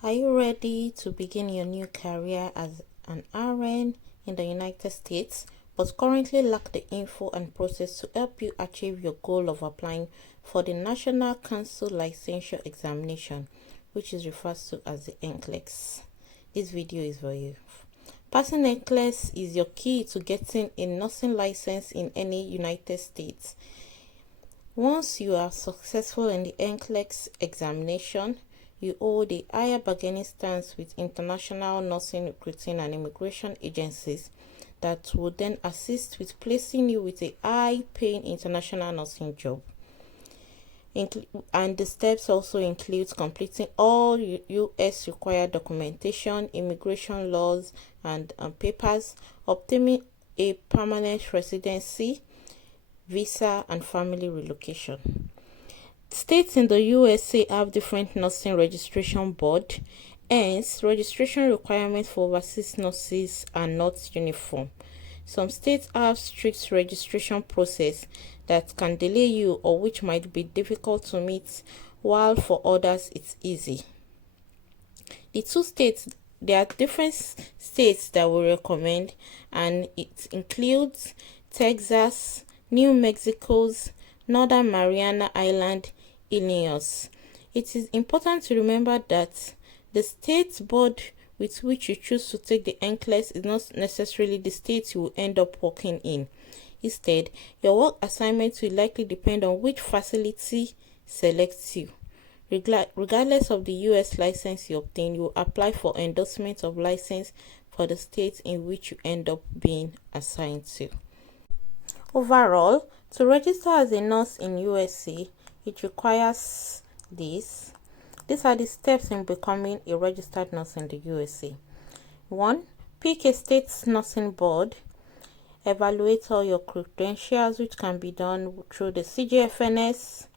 Are you ready to begin your new career as an RN in the United States, but currently lack the info and process to help you achieve your goal of applying for the National Council Licensure Examination, which is referred to as the NCLEX? This video is for you. Passing NCLEX is your key to getting a nursing license in any United States. Once you are successful in the NCLEX examination, you hold a higher bargaining stance with international nursing recruiting and immigration agencies that will then assist with placing you with a high-paying international nursing job. And the steps also include completing all U.S. required documentation, immigration laws and papers, obtaining a permanent residency, visa, and family relocation. States in the USA have different nursing registration board, hence registration requirements for overseas nurses are not uniform. Some states have strict registration process that can delay you or which might be difficult to meet, while for others it's easy. There are different states that we recommend, and it includes Texas, New Mexico's, Northern Mariana Island, Illinois. It is important to remember that the state board with which you choose to take the NCLEX is not necessarily the state you will end up working in. Instead, your work assignment will likely depend on which facility selects you. Regardless of the U.S. license you obtain, you will apply for endorsement of license for the state in which you end up being assigned to. Overall, to register as a nurse in USA, it requires this. These are the steps in becoming a registered nurse in the USA. 1. Pick a state nursing board. Evaluate all your credentials, which can be done through the CGFNS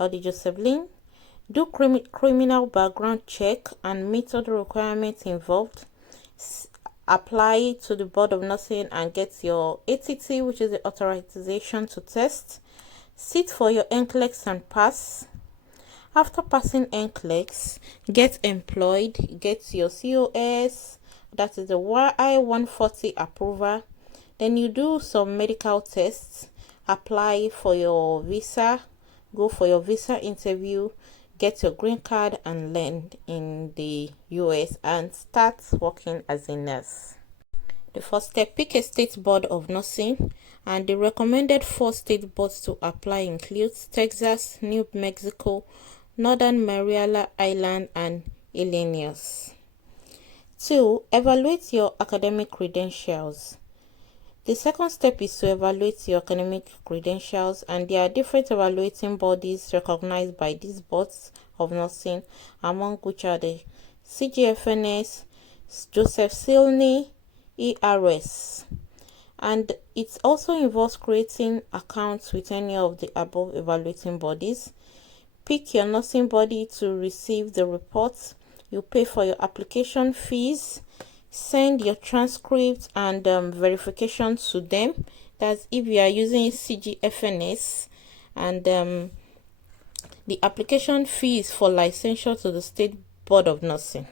or the Josephine. Do criminal background check and meet all the requirements involved. Apply to the Board of Nursing and get your ATT, which is the authorization to test. Sit for your NCLEX and pass. After passing NCLEX, get employed, get your COS, that is the I-140 approval. Then you do some medical tests, apply for your visa, go for your visa interview, get your green card and land in the US and start working as a nurse. The first step, pick a state board of nursing, and the recommended 4 state boards to apply includes Texas, New Mexico, Northern Mariana Island, and Illinois. 2. Evaluate your academic credentials. The second step is to evaluate your academic credentials, and there are different evaluating bodies recognized by these boards of nursing, among which are the CGFNS, Joseph Silney, ERS, and it also involves creating accounts with any of the above evaluating bodies. Pick your nursing body to receive the reports. You pay for your application fees, send your transcripts and verification to them. That's if you are using CGFNS, and the application fees for licensure to the State Board of Nursing.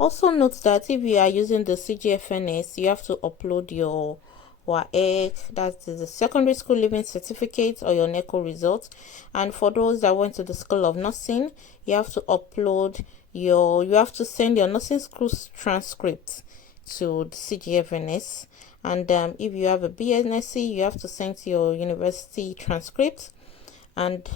Also note that if you are using the CGFNS, you have to upload your WAEC, that is the secondary school leaving certificate, or your NECO results. And for those that went to the School of Nursing, you have to send your nursing school transcripts to the CGFNS. And if you have a BNSC, you have to send your university transcripts. And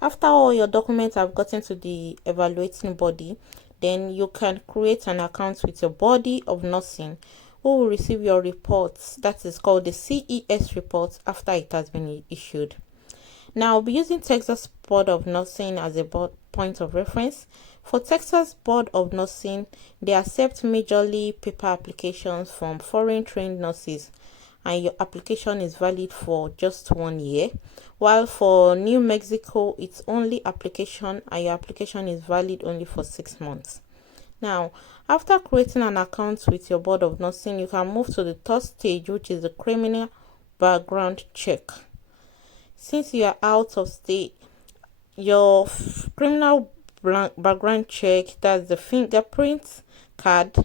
after all your documents have gotten to the evaluating body, then you can create an account with your body of nursing, who will receive your reports. That is called the CES report after it has been issued. Now, I'll be using Texas Board of Nursing as a point of reference. For Texas Board of Nursing, they accept majorly paper applications from foreign trained nurses, and your application is valid for just 1 year. While for New Mexico, it's only application, and your application is valid only for 6 months. Now, after creating an account with your Board of Nursing, you can move to the third stage, which is the criminal background check. Since you are out of state, your criminal background check, that's the fingerprint card,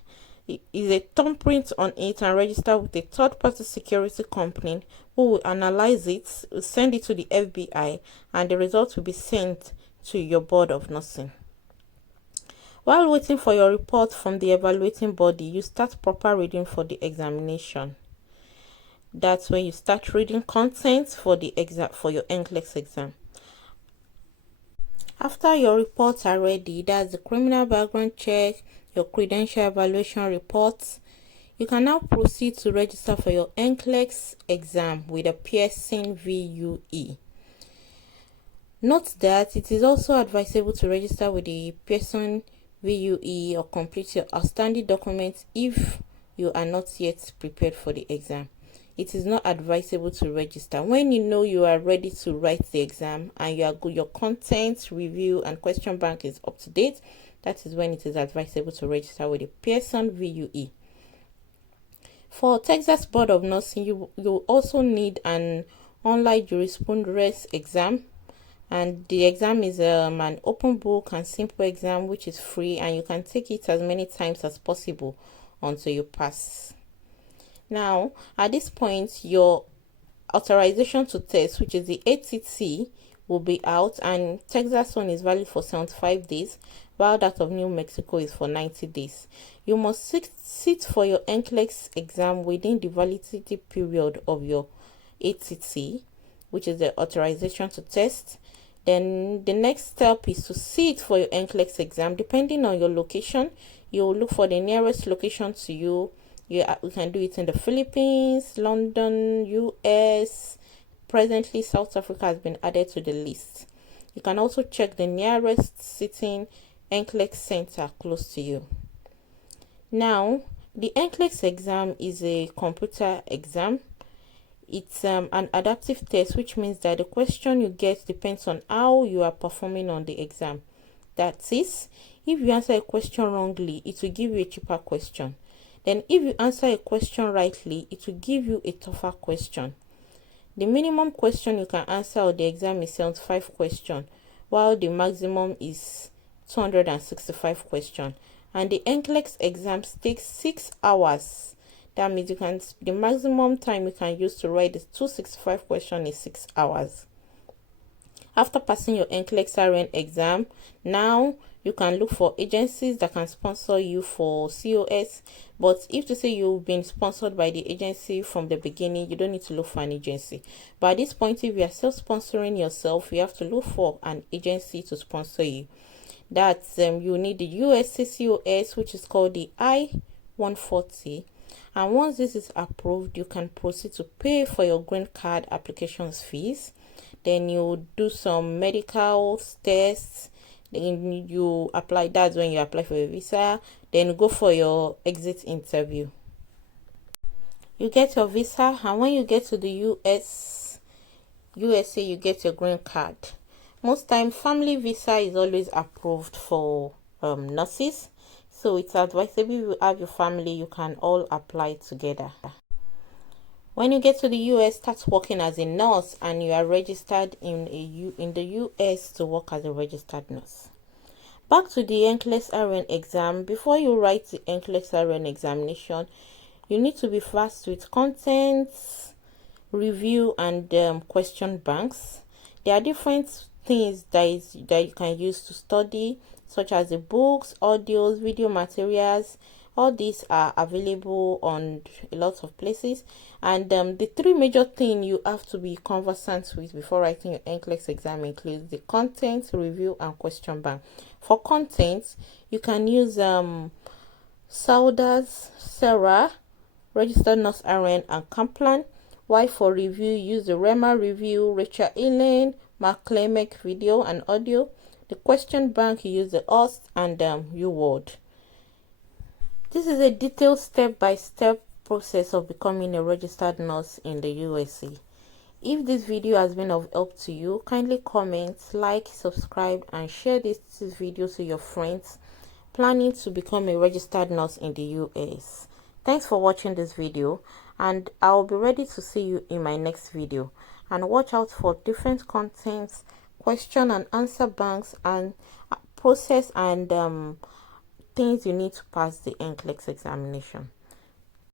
is a thumbprint on it and register with a third-party security company who will analyze it, send it to the FBI, and the results will be sent to your board of nursing. While waiting for your report from the evaluating body, you start proper reading for the examination. That's when you start reading content for the exam, for your NCLEX exam. After your reports are ready, that's the criminal background check, your credential evaluation reports, you can now proceed to register for your NCLEX exam with a Pearson VUE. Note that it is also advisable to register with the Pearson VUE or complete your outstanding documents if you are not yet prepared for the exam. It is not advisable to register when you know you are ready to write the exam and you are good, your content review and question bank is up to date. That is when it is advisable to register with the Pearson VUE. For Texas Board of Nursing, you also need an online jurisprudence exam, and the exam is an open book and simple exam which is free, and you can take it as many times as possible until you pass. Now, at this point, your authorization to test, which is the ATT, will be out, and Texas one is valid for 75 days, while that of New Mexico is for 90 days. You must sit for your NCLEX exam within the validity period of your ATT, which is the authorization to test. Then the next step is to sit for your NCLEX exam. Depending on your location, you will look for the nearest location to you. You can do it in the Philippines, London, US. Presently, South Africa has been added to the list. You can also check the nearest sitting NCLEX center close to you. Now, the NCLEX exam is a computer exam. It's an adaptive test, which means that the question you get depends on how you are performing on the exam. That is, if you answer a question wrongly, it will give you a cheaper question. Then if you answer a question rightly, it will give you a tougher question. The minimum question you can answer on the exam is 75 questions, while the maximum is 265 questions. And the NCLEX exams takes 6 hours. That means the maximum time you can use to write the 265 questions is 6 hours. After passing your nclex-rn exam, now you can look for agencies that can sponsor you for COS. But if to say you've been sponsored by the agency from the beginning, you don't need to look for an agency. But at this point, if you are self-sponsoring yourself, you have to look for an agency to sponsor you. That's you need the USCCOS, which is called the I-140. And once this is approved, you can proceed to pay for your green card applications fees. Then you do some medical tests. Then you apply. That's when you apply for a visa. Then you go for your exit interview. You get your visa, and when you get to the USA, you get your green card. Most time, family visa is always approved for nurses. So it's advisable if you have your family, you can all apply together. When you get to the US, start working as a nurse, and you are registered in the US to work as a registered nurse. Back to the nclex-rn exam. Before you write the nclex-rn examination, you need to be fast with contents, review, and question banks. There are different things that you can use to study, such as the books, audios, video materials. All these are available on a lot of places, and the 3 major things you have to be conversant with before writing your NCLEX exam includes the content, review, and question bank. For content, you can use Sauder's, Sarah, Registered Nurse RN, and Kaplan. While for review, use the Rema Review, Rachel Elaine, Mark Klemek video and audio. The question bank, you use the host and UWord. This is a detailed step-by-step process of becoming a registered nurse in the USA. If this video has been of help to you, kindly comment, like, subscribe, and share this video to your friends planning to become a registered nurse in the US. Thanks for watching this video, and I'll be ready to see you in my next video. And watch out for different contents, question and answer banks, and process and things you need to pass the NCLEX examination.